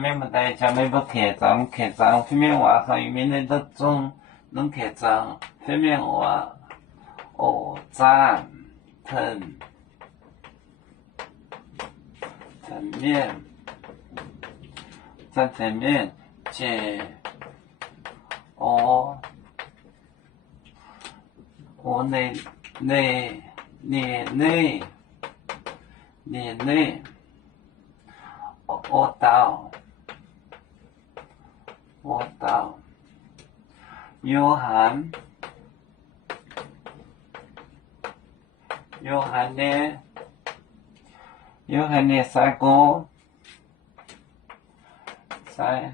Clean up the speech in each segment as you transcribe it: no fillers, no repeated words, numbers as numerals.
面不带家面不客栈，后面话还有面的种弄客栈，后面话站藤面站藤面接内到约翰呢三个带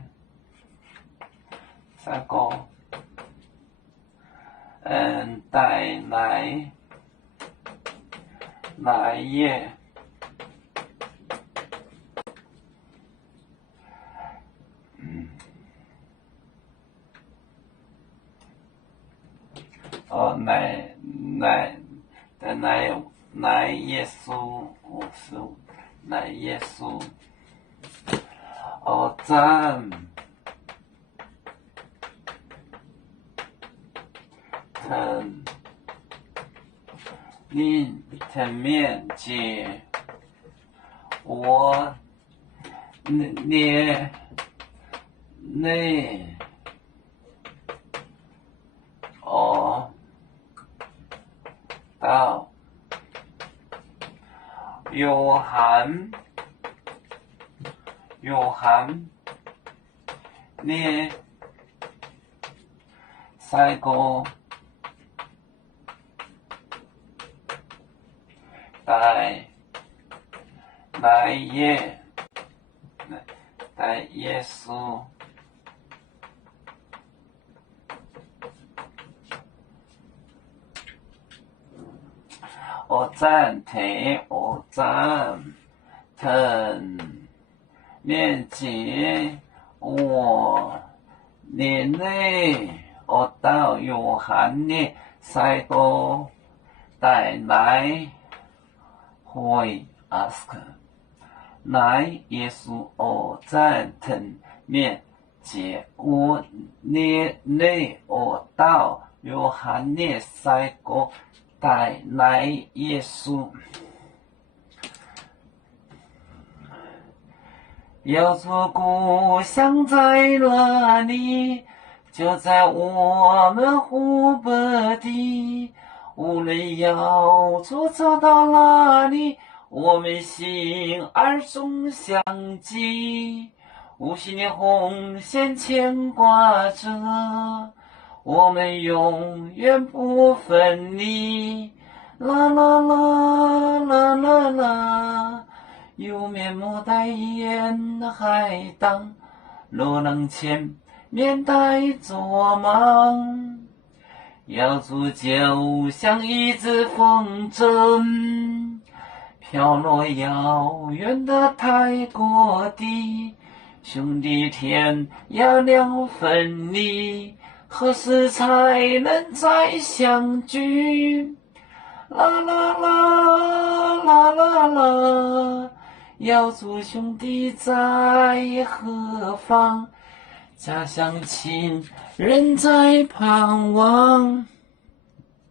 来也来耶稣站藤面接我内到约翰呢三个带耶稣站藤面接我年内到约翰呢三个带来会 ask 来耶稣站藤面接我年内到约翰呢三个带来耶稣。要做故乡在哪里？就在我们湖北地。无论要走到哪里，我们心儿总相系。无形的红线牵挂着，我们永远不分离。啦啦啦啦啦啦，有面目代言的海荡，若能前面带做梦，要煮就像一只风筝，飘落遥远的泰国地。兄弟天涯两分离，何时才能再相聚？啦啦啦啦啦啦，要祝兄弟在何方？家乡亲人在盼望。